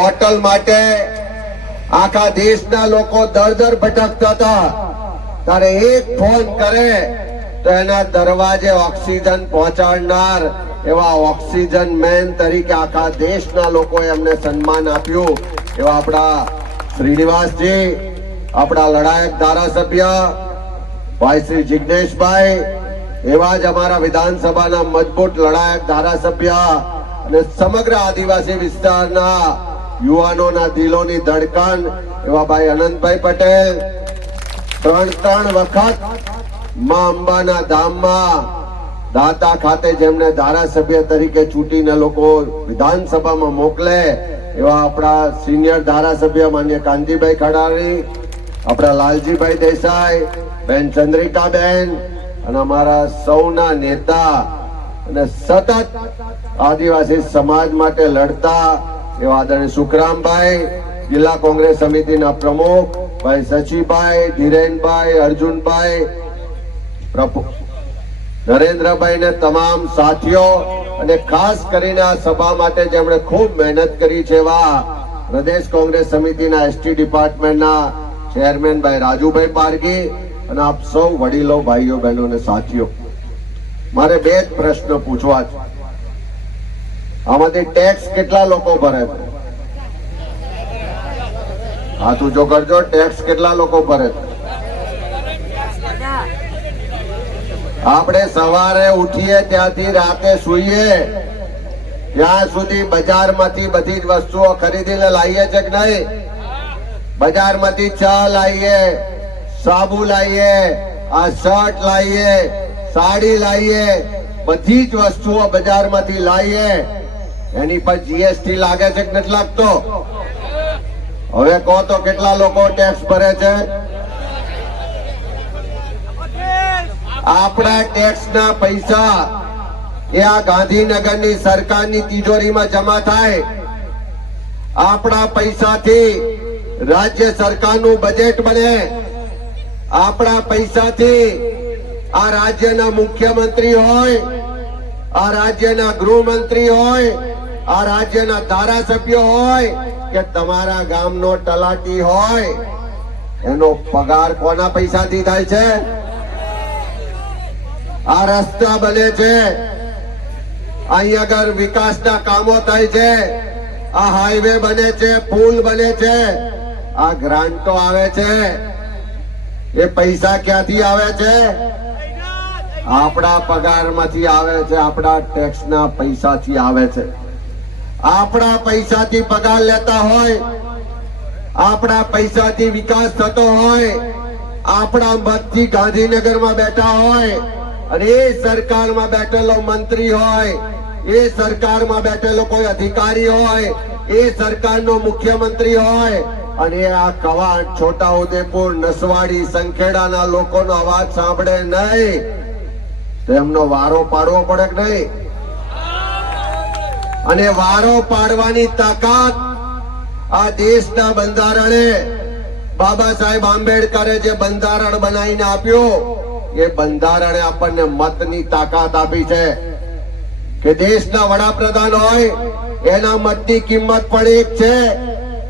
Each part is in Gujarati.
બોટલ માટે આખા દેશના લોકો દર દર ભટકતા હતા. ત્યારે એક ફોન કરે તો એના દરવાજે ઓક્સિજન પહોંચાડનાર એવા ઓક્સિજન મેન તરીકે આખા દેશના લોકો એમને સન્માન આપ્યું. એવા આપણા શ્રીનિવાસજી, આપણા લડાયક ધારાસભ્ય, ભાઈ શ્રી જિજ્ઞેશભાઈ એવા જ અમારા વિધાનસભાના મજબૂત લડાયક ધારાસભ્ય અને સમગ્ર આદિવાસી વિસ્તારના યુવાનોના દિલોની ધડકન એવા ભાઈ અનંતભાઈ પટેલ. ત્રણ ત્રણ વખતમાં અંબાના ધામમાં દાતા ખાતે જેમને ધારાસભ્ય તરીકે ચૂંટીને લોકો વિધાનસભામાં મોકલે એવા આપણા સિનિયર ધારાસભ્ય માન્ય કાંતિભાઈ ખડારી આપણા લાલજીભાઈ દેસાઈ, બેન ચંદ્રિકાબેન અને અમારા સૌના નેતા અને સતત આદિવાસી સમાજ માટે લડતા એવા આદરણીય સુખરામભાઈ, જિલ્લા કોંગ્રેસ સમિતિના પ્રમુખ ભાઈ સચીભાઈ, ધીરેનભાઈ, અર્જુનભાઈ નરેન્દ્રભાઈ ને તમામ સાથીઓ અને ખાસ કરીને આ સભા માટે જેમણે ખૂબ મહેનત કરી છે એવા પ્રદેશ કોંગ્રેસ સમિતિના એસટી ડિપાર્ટમેન્ટના ચેરમેન ભાઈ રાજુભાઈ પારગી અને આપ સૌ વડીલો, ભાઈઓ, બહેનો અને સાથીઓ, મારે બે જ પ્રશ્ન પૂછવા છે. આમાંથી ટેક્સ કેટલા લોકો ભરે હા, તું જો કરજો ટેક્સ કેટલા લોકો ભરે આપણે સવારે ઉઠીએ, ત્યાંથી રાતે સૂઈએ. ત્યાં સુધી બજારમાંથી બધી જ વસ્તુઓ ખરીદીને લાવીએ છે કે નહીં? બજારમાંથી ચા લાવીએ, સાબુ લાવીએ, આ શર્ટ લાવીએ, સાડી લાવીએ, બધી જ વસ્તુઓ બજારમાંથી લાવીએ. એની પર જીએસટી લાગે છે કે નથી લાગતો? હવે કહો તો કેટલા લોકો ટેક્સ ભરે છે? આપણા ટેક્સના પૈસા એ આ ગાંધીનગરની સરકારની તિજોરીમાં જમા થાય. આપણા પૈસાથી રાજ્ય સરકારનું બજેટ બને. આપણા પૈસાથી આ રાજ્યના મુખ્યમંત્રી હોય, આ રાજ્યના ગૃહમંત્રી હોય આ રાજ્યના ધારાસભ્ય હોય કે તમારા ગામનો તલાટી હોય, એનો પગાર કોના પૈસાથી થાય છે? આ રસ્તા બને છે. અહીં આગળ વિકાસના કામો થાય છે, આ હાઈવે બને છે, પુલ બને છે, આ ગ્રાન્ટો આવે છે. એ પૈસા ક્યાંથી આવે છે? આપણા પગારમાંથી આવે છે, આપણા ટેક્સના પૈસાથી આવે છે. આપણા પૈસાથી પગાર લેતા હોય, આપણા પૈસાથી વિકાસ થતો હોય, આપણા મતથી ગાંધીનગરમાં બેઠા હોય, અને એ સરકારમાં બેઠેલો મંત્રી હોય, એ સરકારમાં બેઠેલો કોઈ અધિકારી હોય, એ સરકારનો મુખ્યમંત્રી હોય, અને આ કવાટ છોટા ઉદેપુર નસવાડી, સંખેડાના લોકોનો અવાજ સાંભળે નહીં. તેમનો વારો પાડવો પડે નહીં? અને વારો પાડવાની તાકાત આ દેશના બંધારણે બાબા સાહેબ આંબેડકરે જે બંધારણ બનાવીને આપ્યું, એ બંધારણે આપણને મતની તાકાત આપી છે. કે દેશના વડાપ્રધાન હોય, એના મતની કિંમત પણ એક છે.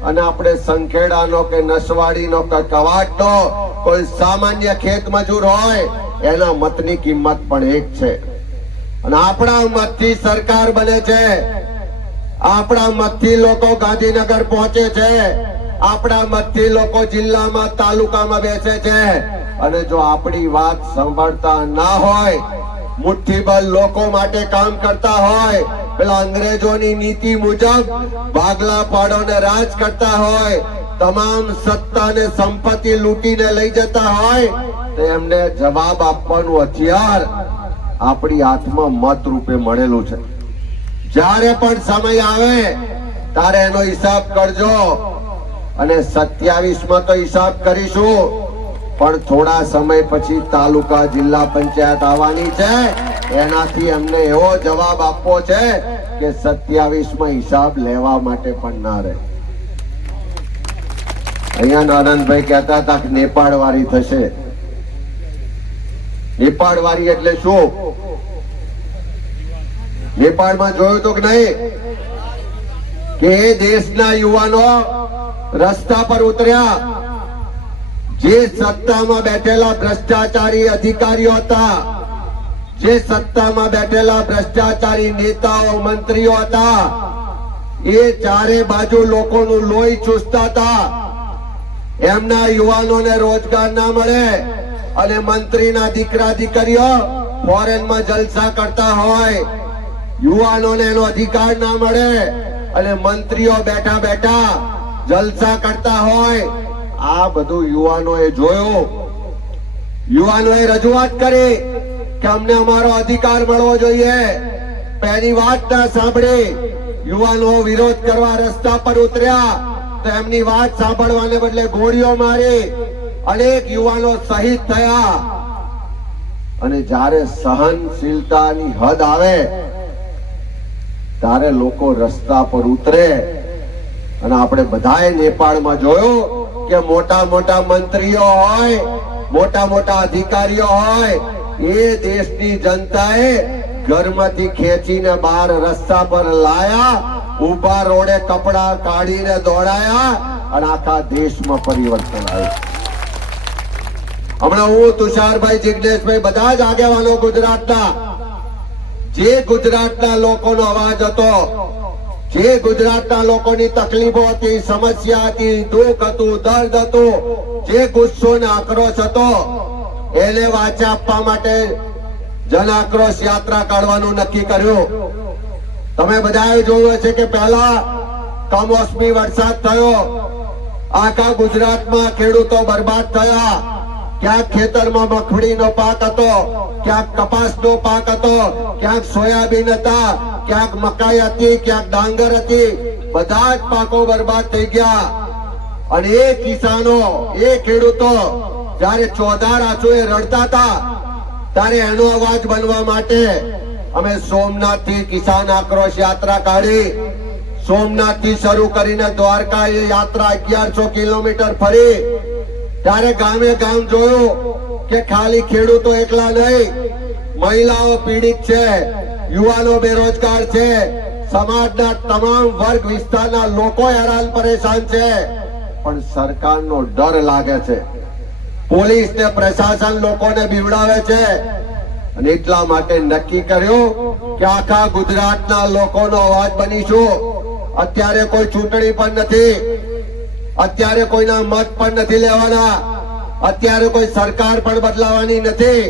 અને આપણે સંખેડાનો કે નસવાડીનો કે કવાટનો કોઈ સામાન્ય ખેત મજૂર હોય, એના મતની કિંમત પણ એક છે. અને આપણા મતથી સરકાર બને છે. આપણા મતથી લોકો ગાંધીનગર પહોંચે છે. આપણા મતથી લોકો જિલ્લામાં, તાલુકામાં બેસે છે. અને જો આપણી વાત સાંભળતા ના હોય, મુઠ્ઠીભર લોકો માટે કામ કરતા હોય, પેલા અંગ્રેજોની નીતિ મુજબ ભાગલા પાડો ને રાજ કરતા હોય, તમામ સત્તા ને સંપત્તિ લૂંટીને લઈ જતા હોય, તો એમને જવાબ આપવાનું હથિયાર આપણી હાથમાં મત રૂપે મળેલું છે. જ્યારે પણ સમય આવે, તારે એનો હિસાબ કરજો. અને સત્યાવીસમાં તો હિસાબ કરીશું. પણ થોડા સમય પછી તાલુકા જિલ્લા પંચાયત આવવાની છે. એનાથી અમને એવો જવાબ આપવો છે કે સત્યાવીસમાં હિસાબ લેવા માટે પણ ના રહે. અહીંયા આનંદભાઈ કહેતા હતા કે નેપાળ વાળી થશે. નેપાળ વાળી એટલે શું? નેપાળમાં જોયું તો કે નહીં? કે એ દેશના યુવાનો રસ્તા પર ઉતર્યા. જે સત્તામાં બેઠેલા ભ્રષ્ટાચારી અધિકારીઓ હતા, જે સત્તામાં બેઠેલા ભ્રષ્ટાચારી નેતાઓ, મંત્રીઓ હતા, એ ચારે બાજુ લોકોનું લોહી ચૂસતા હતા. એમના યુવાનોને રોજગાર ના મળે. અને મંત્રીના દીકરા દીકરીઓ ફોરેનમાં જલસા કરતા હોય. યુવાનોને એનો અધિકાર ના મળે અને મંત્રીઓ બેઠા બેઠા જલસા કરતા હોય. આ બધું યુવાનોએ જોયું. યુવાનોએ રજૂઆત કરી કે અમને અમારો અધિકાર મળવો જોઈએ. પહેલી વાત ના સાંભળી. યુવાનો વિરોધ કરવા રસ્તા પર ઉતર્યા. તો એમની વાત સાંભળવાને બદલે ગોળીઓ મારી. અનેક યુવાનો શહીદ થયા. અને જ્યારે સહનશીલતાની હદ આવે, ત્યારે લોકો રસ્તા પર ઉતરે. અને આપણે બધાએ નેપાળમાં જોયું કે મોટા મોટા મંત્રીઓ હોય, મોટા મોટા અધિકારીઓ હોય, એ દેશની જનતાએ ઘરમાંથી ખેંચીને બહાર રસ્તા પર લાયા ઊભા રોડે કપડા કાઢીને દોડાયા, અને આખા દેશમાં પરિવર્તન આવ્યું. હમણાં હું તુષારભાઈ જિગ્નેશભાઈ બધા જ આગેવાનો ગુજરાતના. જે ગુજરાતના લોકોનો અવાજ હતો, જે ગુજરાતના લોકોની તકલીફો હતી, સમસ્યા હતી, દુઃખ હતું, દર્દ હતું, જે ગુસ્સો ને આક્રોશ હતો, એને વાચા આપવા માટે જન આક્રોશ યાત્રા કાઢવાનું નક્કી કર્યું. તમે બધાએ જોયું છે કે પહેલા કમોસમી વરસાદ થયો, આખા ગુજરાતમાં ખેડૂતો બરબાદ થયા. ક્યાંક ખેતરમાં મગફળીનો પાક હતો, ક્યાંક કપાસનો પાક હતો, ક્યાંક સોયાબીન હતા, ક્યાંક મકાઈ હતી, ક્યાંક ડાંગર હતી. બધા જ પાકો બરબાદ થઈ ગયા. અને એ કિસાનો, એ ખેડૂતો જ્યારે ચોધાર આંસુએ રડતા હતા, ત્યારે એનો અવાજ બનવા માટે અમે સોમનાથથી કિસાન આક્રોશ યાત્રા કાઢી. સોમનાથથી શરૂ કરીને દ્વારકા એ યાત્રા અગિયારસો કિલોમીટર ફરી. ત્યારે ગામે ગામ જોયું કે ખાલી ખેડૂતો એકલા નહીં, મહિલાઓ પીડિત છે, યુવાનો બેરોજગાર છે, સમાજના તમામ વર્ગ વિસ્તારના લોકો હેરાન પરેશાન છે. પણ સરકારનો ડર લાગે છે. પોલીસ ને પ્રશાસન લોકોને બીવડાવે છે. અને એટલા માટે નક્કી કર્યું કે આખા ગુજરાતના લોકોનો અવાજ બનીશું. અત્યારે કોઈ ચૂંટણી પણ નથી. અત્યારે કોઈના મત પણ નથી લેવાના. અત્યારે કોઈ સરકાર પણ બદલાવાની નથી.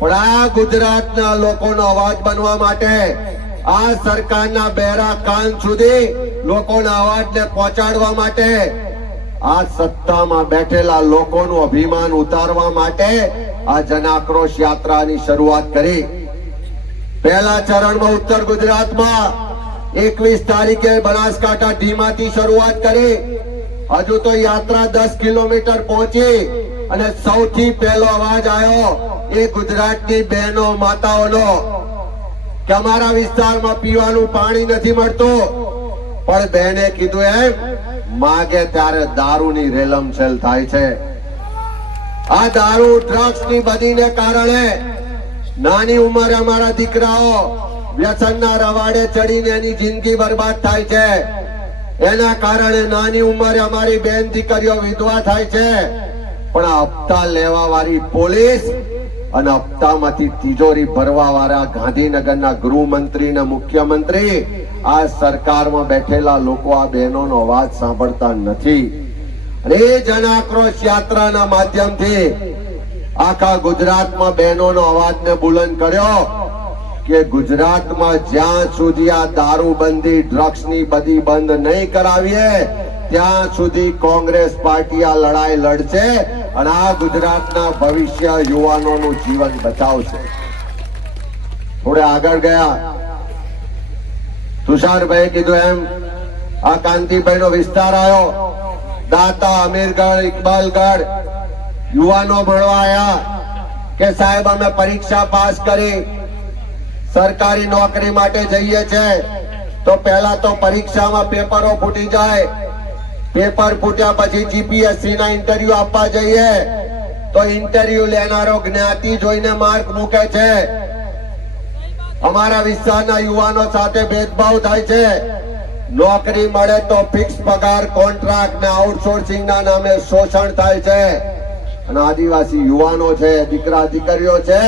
પણ આ ગુજરાતના લોકોનો અવાજ બનવા માટે આ સરકારના બેરા કાન સુધી લોકોના અવાજને પહોંચાડવા માટે આ સત્તામાં બેઠેલા લોકોનું અભિમાન ઉતારવા માટે આ જનાક્રોશ યાત્રાની શરૂઆત કરી. પહેલા ચરણમાં ઉત્તર ગુજરાતમાં એકવીસ તારીખે બનાસકાંઠા ઢીમાથી શરૂઆત કરી. હજુ તો યાત્રા દસ કિલોમીટર પહોંચી અને સૌથી પહેલો અવાજ આવ્યો, એ ગુજરાતની બહેનો, માતાઓનો, કે અમારા વિસ્તારમાં પીવાનું પાણી નથી મળતું. પણ બહેને કીધું એમ, માગે ત્યારે દારૂની રેલમછેલ થાય છે. આ દારૂ ડ્રગ્સની બધીને કારણે નાની ઉંમરે અમારા દીકરાઓ વ્યસનના રવાડે ચડીને એની જિંદગી બરબાદ થાય છે. એના કારણે નાની ઉંમરે અમારી બેન દીકરીઓ વિધવા થાય છે. પણ આ હપ્તા લેવા વાળી પોલીસ અને હપ્તામાંથી તિજોરી ભરવા વાળા ગાંધીનગરના ગૃહમંત્રી ને મુખ્યમંત્રી, આ સરકારમાં બેઠેલા લોકો આ બહેનોનો અવાજ સાંભળતા નથી. અને એ જન આક્રોશ યાત્રાના માધ્યમથી આખા ગુજરાતમાં બહેનોનો અવાજને બુલંદ કર્યો. કે ગુજરાતમાં જ્યાં સુધી આ દારૂબંધી ડ્રગ્સની બધી બંધ નહીં કરાવીએ, ત્યાં સુધી કોંગ્રેસ પાર્ટી આ લડાઈ લડશે અને આ ગુજરાતના ભવિષ્ય યુવાનોનું જીવન બચાવશે. થોડે આગળ ગયા. તુષારભાઈ કીધું એમ, આ કાંતિભાઈ નો વિસ્તાર આવ્યો. દાતા અમીરગઢ, ઇકબાલગઢ, યુવાનો ભણવા આવ્યા કે સાહેબ અમે પરીક્ષા પાસ કરી સરકારી નોકરી માટે જઈએ છે, તો પહેલા તો પરીક્ષામાં પેપરો ફૂટી જાય. પેપર ફૂટ્યા પછી જીપીએસસી ના ઇન્ટરવ્યુ આપવા જઈએ. તો ઇન્ટરવ્યુ લેનારો જ્ઞાતિ જોઈને માર્ક મૂકે છે. અમારા વિસ્તારના યુવાનો સાથે ભેદભાવ થાય છે. નોકરી મળે તો ફિક્સ પગાર કોન્ટ્રાક્ટ ને આઉટસોર્સિંગ ના નામે શોષણ થાય છે. અને આદિવાસી યુવાનો છે, દીકરા, દીકરીઓ છે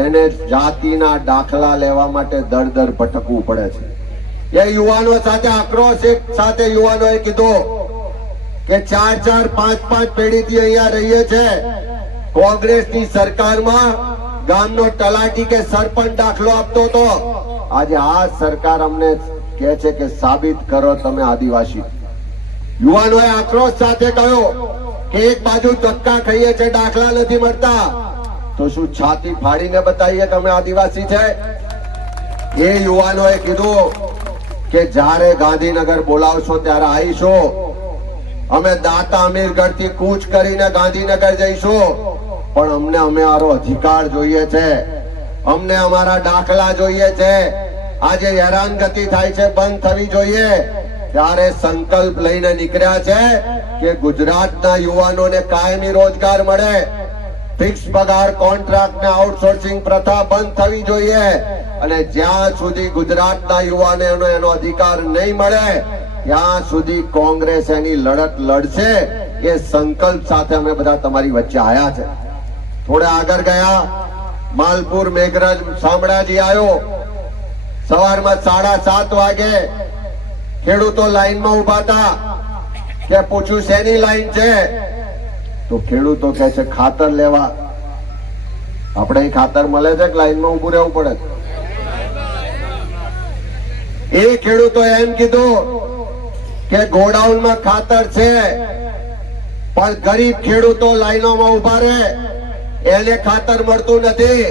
એને જાતિના દાખલા લેવા માટે દર દર ભટકવું પડે છે. એ યુવાનો સાથે આક્રોશ એક સાથે યુવાનોએ કીધો કે ચાર ચાર પાંચ પાંચ પેઢીથી અહીંયા રહીએ છે. કોંગ્રેસની સરકારમાં ગામનો તલાટી કે સરપંચ દાખલો આપતો હતો આજે આ સરકાર અમને કહે છે કે સાબિત કરો તમે આદિવાસી. યુવાનોએ આક્રોશ સાથે કહ્યો કે એક બાજુ ધક્કા ખાઈએ છે, દાખલા નથી મળતા. તો શું છાતી ફાડીને બતાવીએ કે અમે આદિવાસી છે? એ યુવાનોએ કીધું કે જ્યારે ગાંધીનગર બોલાવશો ત્યારે આવીશું. અમે દાતા અમીરગઢથી કૂચ કરીને ગાંધીનગર જઈશું. પણ અમને અમે આરો અધિકાર જોઈએ છે. અમને અમારા દાખલા જોઈએ છે. આજે હેરાનગતિ થાય છે, બંધ થવી જોઈએ. ત્યારે સંકલ્પ લઈને નીકળ્યા છે કે ગુજરાતના યુવાનોને કાયમી રોજગાર મળે. ફિક્સ પગાર કોન્ટ્રાક્ટ ને આઉટસોર્સિંગ પ્રથા બંધ થવી જોઈએ. અને જ્યાં સુધી ગુજરાતના યુવાને એનો અધિકાર નહીં મળે, ત્યાં સુધી કોંગ્રેસ એની લડત લડશે એ સંકલ્પ સાથે અમે બધા તમારી વચ્ચે આયા છે. થોડા આગળ ગયા, માલપુર મેઘરજ શામળાજી આવ્યો સવારમાં સાડા સાત વાગે ખેડૂતો લાઈનમાં ઊભા હતા કે પૂછ્યું શેની લાઈન છે? તો ખેડૂતો કહે છે, ખાતર લેવા. આપણે ખાતર મળે છે કે લાઈનમાં ઉભું રહેવું પડે એ ખેડૂતો એમ કીધું કે ગોડાઉનમાં ખાતર છે, પણ ગરીબ ખેડૂતો લાઈનોમાં ઊભા રહે, એને ખાતર મળતું નથી.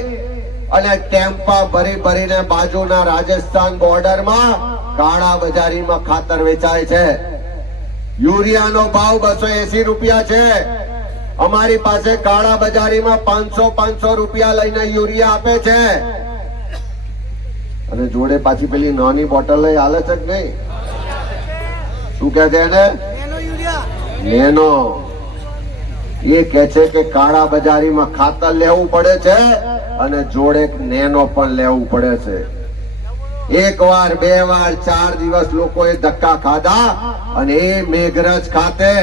અને ટેમ્પા ભરી ભરીને બાજુના રાજસ્થાન બોર્ડરમાં કાળા બજારીમાં ખાતર વેચાય છે. યુરિયાનો ભાવ બસો એસી રૂપિયા છે. અમારી પાસે કાળા બજારીમાં પાંચસો પાંચસો રૂપિયા લઈને યુરિયા આપે છે. અને જોડે પાછી પેલી નાની બોટલ લઈ હાલે છે કે નહીં? શું કે છે એને? નેનો એ કે છે કે કાળા બજારીમાં ખાતર લેવું પડે છે અને જોડે નેનો પણ લેવું પડે છે. એક વાર બે વાર ચાર દિવસ લોકોએ ધક્કા ખાધા અને એ મેઘરજ ખાતે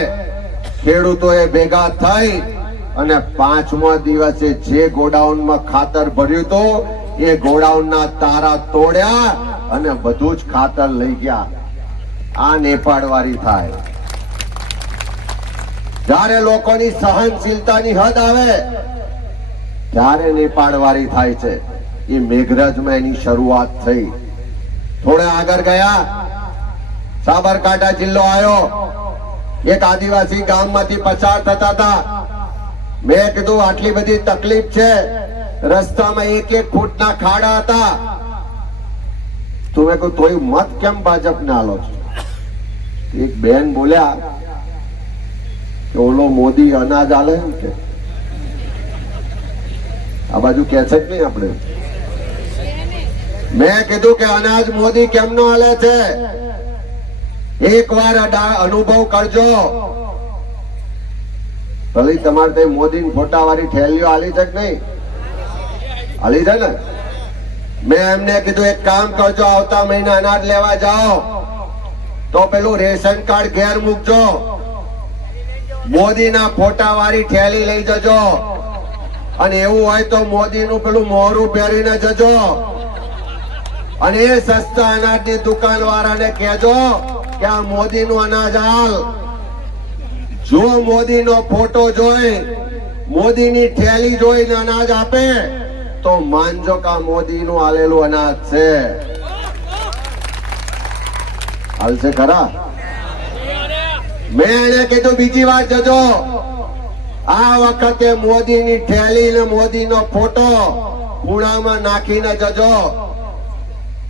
ખેડૂતોએ ભેગા થઈ અને પાંચમા દિવસે જે ગોડાઉનમાં ખાતર ભર્યું હતું એ ગોડાઉનના તારા તોડ્યા અને બધું જ ખાતર લઈ ગયા. આ નેપાળ વાળી થાય. જ્યારે લોકોની સહનશીલતાની હદ આવે, ત્યારે નેપાળ વાળી થાય છે. એ મેઘરજમાં એની શરૂઆત થઈ. થોડા આગળ ગયા. સાબરકાંઠા જિલ્લો આવ્યો. એક આદિવાસી ગામમાંથી પસાર થતા હતા. મેં કીધું, આટલી બધી તકલીફ છે. રસ્તામાં એક એક ફૂટના ખાડા હતા. તો મેં તોય મત કેમ ભાજપને આલો છો? એક બેન બોલ્યા કે, ઓલો મોદી અનાજ આલે એમ કે. આ બાજુ કે છે નહીં આપણે? મેં કીધું કે, અનાજ મોદી કેમનો આલે છે? એક વાર અનુભવ કરજો. ભલે તમારે કઈ મોદી ફોટા વાળી થેલીઓ હાલી છે નહીં? હાલી છે ને? મેં એમને કીધું, એક કામ કરજો, આવતા મહિને અનાજ લેવા જાઓ. તો પેલું રેશન કાર્ડ ઘેર મૂકજો. મોદીના ફોટા વાળી થેલી લઈ જજો. અને એવું હોય તો મોદીનું પેલું મોરું પહેરીને જજો. અને એ સસ્તા અનાજની દુકાન વાળાને કહેજો કે આ મોદીનું અનાજ હાલ જો મોદીનો ફોટો જોઈ મોદીની થેલી જોઈને અનાજ આપે તો માનજો કે મોદીનું આલેલું અનાજ છે હાલશે ખરા મેં એને કીધું બીજી વાર જજો આ વખતે મોદીની થેલી ને મોદીનો ફોટો ખૂણામાં નાખીને જજો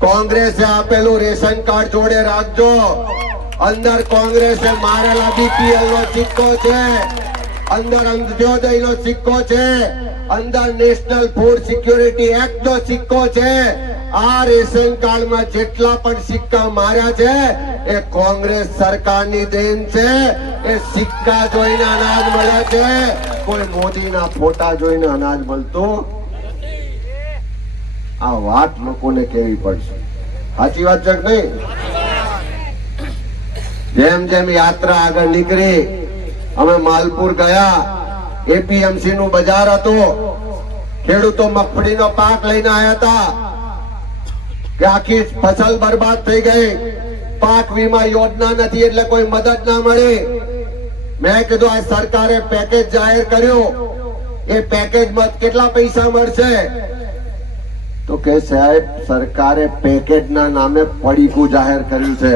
કોંગ્રેસે આપેલું રેશન કાર્ડ જોડે રાખજો. અંદર કોંગ્રેસે મારેલા બીપીએલ નો સિક્કો છે. અંદર અંત્યોદય નો સિક્કો છે. અંદર નેશનલ ફૂડ સિક્યોરિટી એક્ટ નો સિક્કો છે. આ રેશન કાર્ડમાં જેટલા પણ સિક્કા માર્યા છે, એ કોંગ્રેસ સરકારની દેન છે. એ સિક્કા જોઈને અનાજ મળે છે. કોઈ મોદીના ફોટા જોઈને અનાજ મળતું આ વાત લોકોને કેવી પડશે. સાચી વાત છે નહીં? જેમ જેમ યાત્રા આગળ નીકળી, અમે માલપુર ગયા એપીએમસી નું બજાર હતું. ખેડૂતો મગફળીનો પાક લઈને આવ્યા હતા. કે આખી ફસલ બરબાદ થઈ ગઈ. પાક વીમા યોજના નથી એટલે કોઈ મદદ ના મળી. મેં કીધું, આ સરકારે પેકેજ જાહેર કર્યું. એ પેકેજમાં કેટલા પૈસા મળશે? તો કે સાહેબ, સરકારે પેકેજના નામે પડીકું જાહેર કર્યું છે.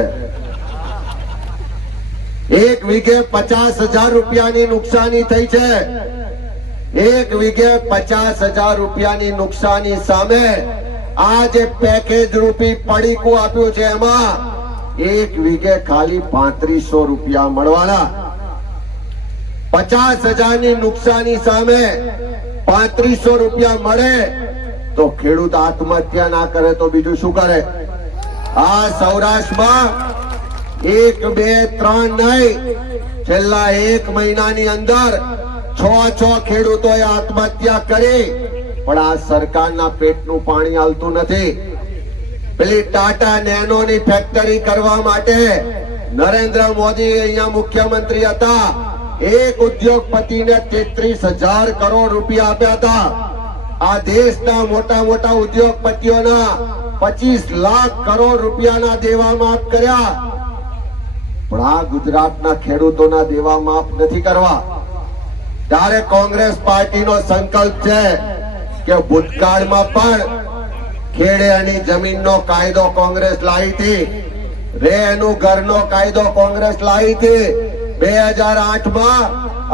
એક વીઘે પચાસ હજાર રૂપિયાની નુકસાની થઈ છે. એક વીઘે પચાસ હજાર રૂપિયાની નુકસાની સામે આ જે પેકેજ રૂપી પડીકું આપ્યું છે એમાં એક વીઘે ખાલી પાંત્રીસો રૂપિયા મળવાના. પચાસ હજારની નુકસાની સામે પાંત્રીસો રૂપિયા મળે તો ખેડૂત આત્મહત્યા ના કરે તો બીજું શું કરે? આ સૌરાષ્ટ્રમાં એક, બે, ત્રણ નહીં, છેલ્લા એક મહિનાની અંદર છ છ ખેડૂતોએ આત્મહત્યા કરી, પણ આ સરકારના પેટનું પાણી હાલતું નથી. પેલી ટાટા નેનોની ફેક્ટરી કરવા માટે નરેન્દ્ર મોદી અહીંયા મુખ્યમંત્રી હતા. એક ઉદ્યોગપતિને તેત્રીસ હજાર કરોડ રૂપિયા આપ્યા હતા. આ દેશના મોટા મોટા ઉદ્યોગપતિઓના પચીસ લાખ કરોડ રૂપિયાના દેવા માફ કર્યા. પણ આ ગુજરાતના ખેડૂતોના દેવા માફ નથી કરવા. ત્યારે કોંગ્રેસ પાર્ટીનો સંકલ્પ છે કે ભૂતકાળમાં પણ ખેડે અને જમીનનો કાયદો કોંગ્રેસ લાવી હતી. રે એનું ઘરનો કાયદો કોંગ્રેસ લાવી હતી. બે હજાર આઠમાં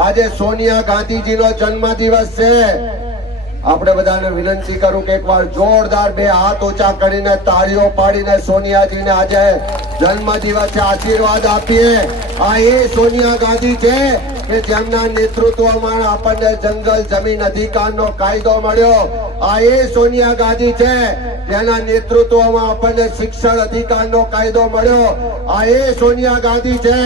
આજે સોનિયા ગાંધીજીનો જન્મ દિવસ છે. આપણે બધાને વિનંતી કરું કે એકવાર જોરદાર બે હાથ ઓછા કરીને તાળીઓ પાડીને સોનિયાજીને આજે જન્મ દિવસે આશીર્વાદ આપીએ. આ એ સોનિયા ગાંધી છે કે જેમના નેતૃત્વમાં આપણને જંગલ, જમીન અધિકારનો કાયદો મળ્યો. આ એ સોનિયા ગાંધી છે જેના નેતૃત્વમાં આપણને શિક્ષણ અધિકારનો કાયદો મળ્યો. આ એ સોનિયા ગાંધી છે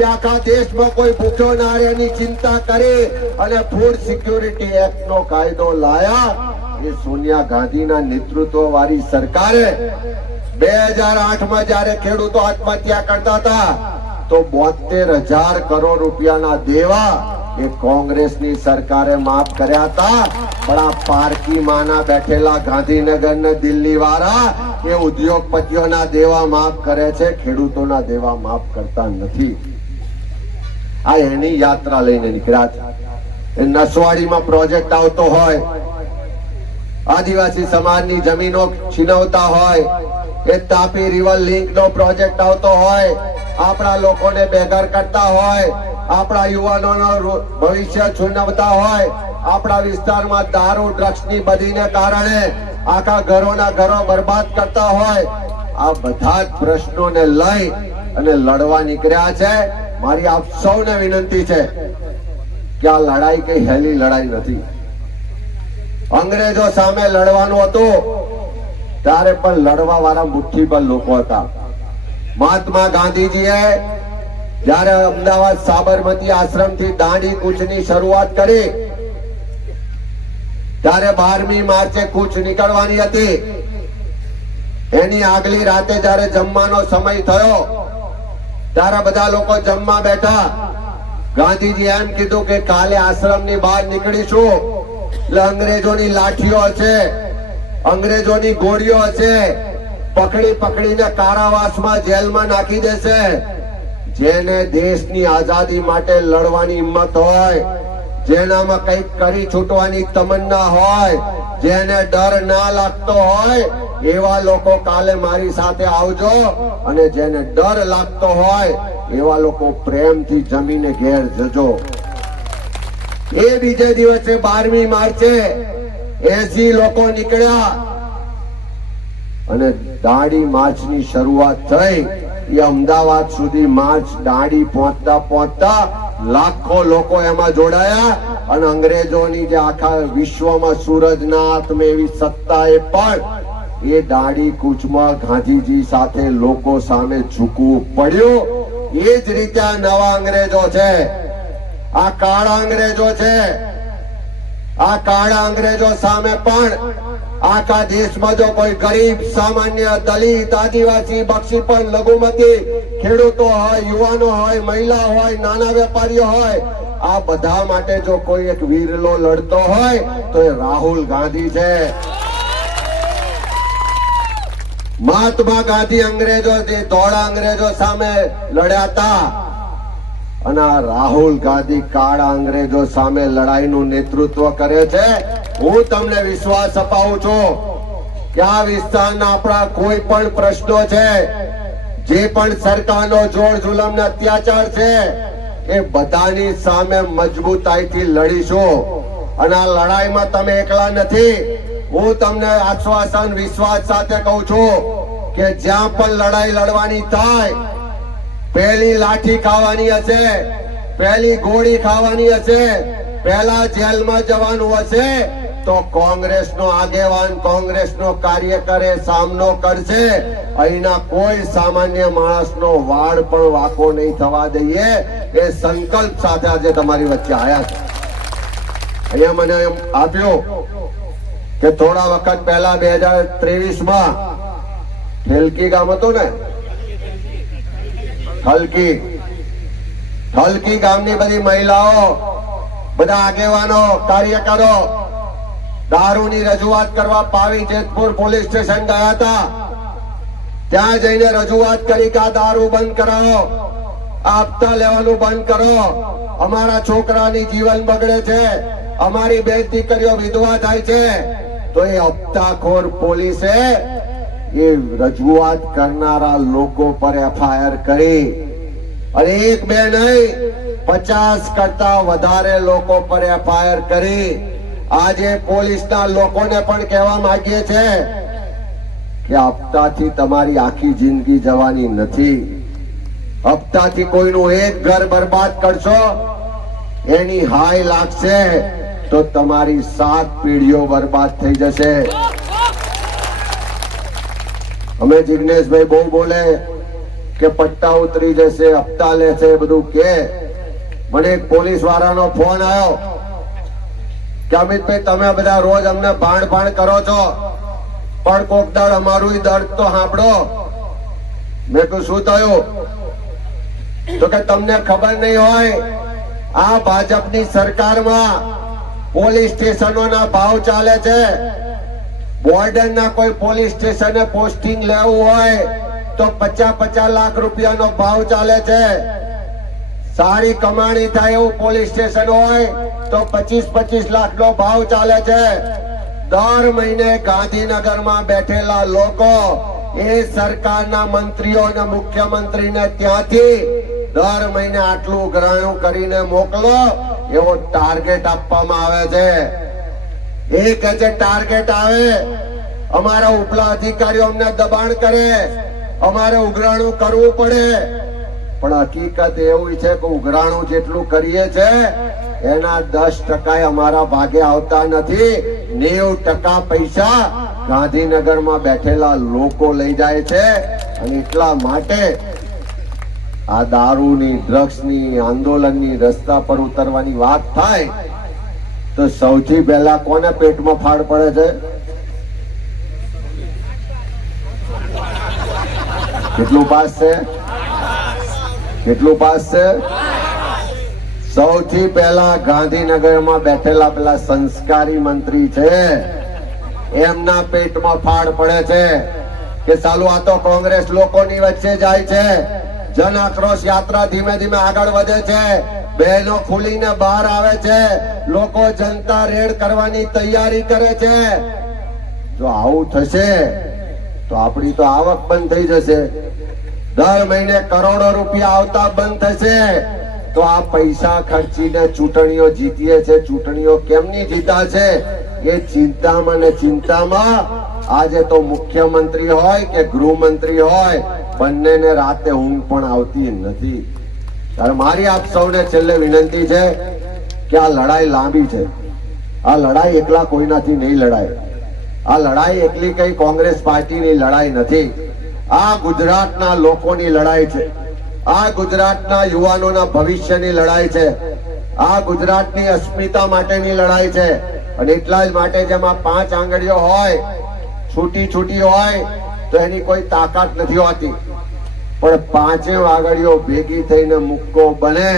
જે આખા દેશમાં કોઈ ભૂખ્યો ના રહે ચિંતા કરી અને ફૂડ સિક્યોરિટી એક્ટ નો કાયદો લાયા, એ સોનિયા ગાંધીના નેતૃત્વ વાળી સરકારે બે હજાર આઠમાં જયારે ખેડૂતો આત્મહત્યા કરતા હતા, તો બોતેર હજાર કરોડ રૂપિયાના દેવા એ કોંગ્રેસની સરકારે માફ કર્યા હતા. પણ આ પારકી માના બેઠેલા ગાંધીનગર ને દિલ્હી વાળા એ ઉદ્યોગપતિઓના દેવા માફ કરે છે, ખેડૂતોના દેવા માફ કરતા નથી. આ એની યાત્રા લઈને નીકળ્યા છે. એ નસવાડીમાં પ્રોજેક્ટ આવતો હોય, આદિવાસી સમાજની જમીનો છીનવતા હોય, એ તાપી રિવર લિંક નો પ્રોજેક્ટ આવતો હોય, આપણા લોકોને બેઘર કરતા હોય, આપણા યુવાનોનો ભવિષ્ય છુનવતા હોય, આપણા વિસ્તારમાં દારૂ, ડ્રગ્સની બધીને કારણે આખા ઘરોના ઘરો બરબાદ કરતા હોય, આ બધા જ પ્રશ્નોને લઈ અને લડવા નીકળ્યા છે. મારી આપ સૌને વિનંતી છે કે આ લડાઈ કઈ હેલી લડાઈ નથી. અંગ્રેજો સામે લડવાનું હતું, ત્યારે પણ લડવા વાળા મુઠ્ઠી પર લોકો હતા. મહાત્મા ગાંધીજીએ જ્યારે અમદાવાદ સાબરમતી આશ્રમથી દાંડી કૂચની શરૂઆત કરી, ત્યારે બારમી માર્ચે કૂચ નીકળવાની હતી. એની આગલી રાતે જ્યારે જમવાનો સમય થયો ત્યારે બધા લોકો જમવા બેઠા. ગાંધીજી એમ કીધું કે કાલે આશ્રમની બહાર નીકળીશું. એટલે અંગ્રેજોની લાઠીઓ હશે અંગ્રેજોની ગોળીઓ હશે પકડી પકડીને કારાવાસમાં જેલમાં નાખી દેશે. જેને દેશની આઝાદી માટે લડવાની હિંમત હોય જેનામાં કંઈક કરી છૂટવાની તમન્ના હોય, જેને ડર ના લાગતો હોય, એવા લોકો કાલે મારી સાથે આવજો. અને જેને ડર લાગતો હોય, એવા લોકો પ્રેમથી જમીને ઘેર જજો. એ બીજે દિવસે બારમી માર્ચે એસી લોકો નીકળ્યા. અને દાડી માર્ચની શરૂઆત થઈ. એ અમદાવાદ સુધી માર્ચ દાડી પહોંચતા પહોંચતા લાખો લોકો એમાં જોડાયા અને અંગ્રેજોની જે આખા વિશ્વમાં સૂરજનાથ મેં એવી એ પણ એ દાડી કૂચમાં ગાંધીજી સાથે લોકો સામે ઝૂકવું પડ્યું. એ જ રીતે આ નવા અંગ્રેજો છે. આ કાળા અંગ્રેજો છે. આ કાળા અંગ્રેજો સામે પણ આખા દેશમાં જો કોઈ ગરીબ, સામાન્ય, દલિત, આદિવાસી, બક્ષી પણ લઘુમતી ખેડૂતો હોય, યુવાનો હોય, મહિલા હોય, નાના વેપારીઓ હોય, આ બધા માટે જો કોઈ એક વીરલો લડતો હોય, તો એ રાહુલ ગાંધી છે. મહાત્મા ગાંધી અંગ્રેજો ધોળા અંગ્રેજો સામે લડ્યા હતા અને આ રાહુલ ગાંધી કાળા અંગ્રેજો સામે લડાઈનું નેતૃત્વ કરે છે. હું તમને વિશ્વાસ અપાવું છું કે આ વિસ્તારના આપણા કોઈ પણ પ્રશ્નો છે, જે પણ સરકારનો જોર જુલમ અત્યાચાર છે, એ બધાની સામે મજબૂતાઈથી લડીશું. અને આ લડાઈમાં તમે એકલા નથી. હું તમને આશ્વાસન, વિશ્વાસ સાથે કહું છું કે જ્યાં પણ લડાઈ લડવાની થાય પહેલી લાઠી ખાવાની હશે, પહેલી ગોળી ખાવાની હશે, પહેલા જેલમાં જવાનું હશે, તો કોંગ્રેસનો આગેવાન, કોંગ્રેસનો કાર્યકરે સામનો કરશે. અહીંના કોઈ સામાન્ય માણસનો વાળ પણ વાકો નહીં થવા દઈએ. એ સંકલ્પ સાથે આજે તમારી વચ્ચે આયા છે. અહીંયા મને આપ્યું કે થોડા વખત પહેલા બે હજાર ત્રેવીસમાં ઠેલકી ગામ હતું ને હલકી. હલકી ગામની બધી મહિલાઓ, બધા આગેવાનો, કાર્યકરો, દારૂની રજૂઆત કરવા પાવી જેતપુર પોલીસ સ્ટેશન ગયા હતા. ત્યાં જઈને રજૂઆત કરી કે આ દારૂ બંધ કરાવો. આ હપ્તા લેવાનું બંધ કરો. અમારા છોકરાની જીવન બગડે છે. અમારી બે દીકરીઓ વિધવા થાય છે. તો એ હપ્તાખોર પોલીસે એ રજૂઆત કરનારા લોકો પર એફઆઈઆર કરી. અને એક બે નહીં, પચાસ કરતા વધારે લોકો પર એફઆઈઆર કરી. આજે પોલીસના લોકોને પણ કહેવા માંગીએ છે કે હપ્તાથી તમારી આખી જિંદગી જવાની નથી. હપ્તાથી કોઈનું એક ઘર બરબાદ કરશો, એની હાય લાગશે તો તમારી સાત પેઢીઓ બરબાદ થઈ જશે. અમે જિગ્નેશભાઈ બહુ બોલે કે પટ્ટા ઉતરી જશે, હપ્તા લેશે, બધું કે. મને એક પોલીસ વાળાનો ફોન આવ્યો કે, અમિતભાઈ, તમે બધા રોજ અમને ભાણ ભાણ કરો છો. પણ કોક દળ અમારું દર્દ તો સાંભળો. મેં કહ્યું શું થયું? તો કે, તમને ખબર નહીં હોય, આ ભાજપની સરકારમાં પોલીસ સ્ટેશનોના ભાવ ચાલે છે. બોર્ડરના કોઈ પોલીસ સ્ટેશને પોસ્ટિંગ લેવું હોય તો પચાસ પચાસ લાખ રૂપિયાનો ભાવ ચાલે છે. સારી કમાણી થાય એવું પોલીસ સ્ટેશન હોય તો પચીસ પચીસ લાખ નો ભાવ ચાલે છે. દર મહિને ગાંધીનગરમાં બેઠેલા લોકો એ સરકારના મંત્રીઓ અને મુખ્યમંત્રીને ત્યાંથી દર મહિને આટલું ગ્રહણ કરીને મોકલો એવો ટાર્ગેટ આપવામાં આવે છે. એક જે ટાર્ગેટ આવે. અમારા ઉપલા અધિકારીઓ અમને દબાણ કરે. અમારે ઉઘરાણું કરવું પડે. પણ હકીકત એવું છે કે ઉઘરાણું જેટલું કરીએ છે, એના દસ ટકા અમારા ભાગે આવતા નથી. નેવ ટકા પૈસા ગાંધીનગરમાં બેઠેલા લોકો લઈ જાય છે. અને એટલા માટે આ દારૂની ડ્રગ્સની આંદોલનની રસ્તા પર ઉતરવાની વાત થાય તો સૌથી પહેલા કોને પેટમાં ફાળ પડે છે? કેટલું પાસ છે? કેટલું પાસ છે? સૌથી પહેલા ગાંધીનગરમાં બેઠેલા પેલા સંસ્કારી મંત્રી છે. એમના પેટમાં ફાળ પડે છે કે ચાલુ આ તો કોંગ્રેસ લોકોની વચ્ચે જાય છે. જન આક્રોશ યાત્રા ધીમે ધીમે આગળ વધે છે. બહેનો ખુલીને બહાર આવે છે. લોકો જનતા રેડ કરવાની તૈયારી કરે છે. જો આવું થશે, તો આપણી તો આવક બંધ થઈ જશે. દર મહિને કરોડો રૂપિયા આવતા બંધ થશે. તો આ પૈસા ખર્ચીને ચૂંટણીઓ જીતીએ છે. ચૂંટણીઓ કેમની જીતા છે એ ચિંતામાં ને ચિંતામાં આજે તો મુખ્યમંત્રી હોય કે ગૃહમંત્રી હોય, બંનેને રાતે ઊંઘ પણ આવતી નથી. ત્યારે મારી આપ સૌને છેલ્લે વિનંતી છે કે આ લડાઈ લાંબી છે. આ લડાઈ એકલા કોઈનાથી નહીં લડાય. આ લડાઈ એકલી કઈ કોંગ્રેસ પાર્ટીની લડાઈ નથી. આ ગુજરાતના લોકોની લડાઈ છે. આ ગુજરાતના યુવાનોના ભવિષ્યની લડાઈ છે. આ ગુજરાતની અસ્મિતા માટેની લડાઈ છે. અને એટલા જ માટે જેમાં પાંચ આંગળીઓ હોય છૂટી છૂટી હોય, તો એની કોઈ તાકાત નથી હોતી. પણ પાંચે વાગડીઓ ભેગી થઈને મુક્કો બને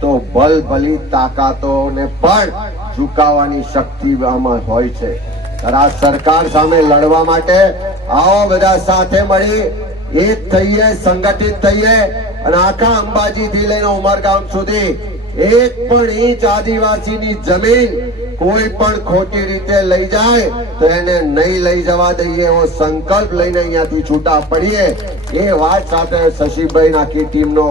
તો બલ ભલી તાકાતોને પણ ઝુકાવાની શક્તિ આમાં હોય છે. આ સરકાર સામે લડવા માટે આવો બધા સાથે મળી, એક થઈએ, સંગઠિત થઈએ અને આખા અંબાજી થી લઈને ઉમરગામ સુધી એક પણ ઇંચ આદિવાસીની જમીન કોઈ પણ ખોટી રીતે લઈ જાય તો એને નહીં લઈ જવા દઈએ. એવો સંકલ્પ લઈને અહીંયાથી છૂટા પડીએ. એ વાત સાથે શશીભાઈ આખી ટીમનો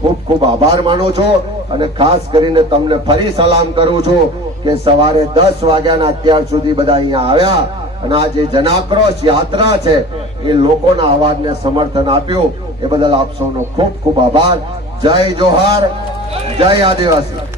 ખૂબ ખૂબ આભાર માનું છું અને ખાસ કરીને તમને ફરી સલામ કરું છું કે સવારે દસ વાગ્યાના અત્યાર સુધી બધા અહીંયા આવ્યા અને આ જે જનાક્રોશ યાત્રા છે, એ લોકોના અવાજને સમર્થન આપ્યું. એ બદલ આપ સૌનો ખૂબ ખૂબ આભાર. જય જોહાર. જય આદિવાસી.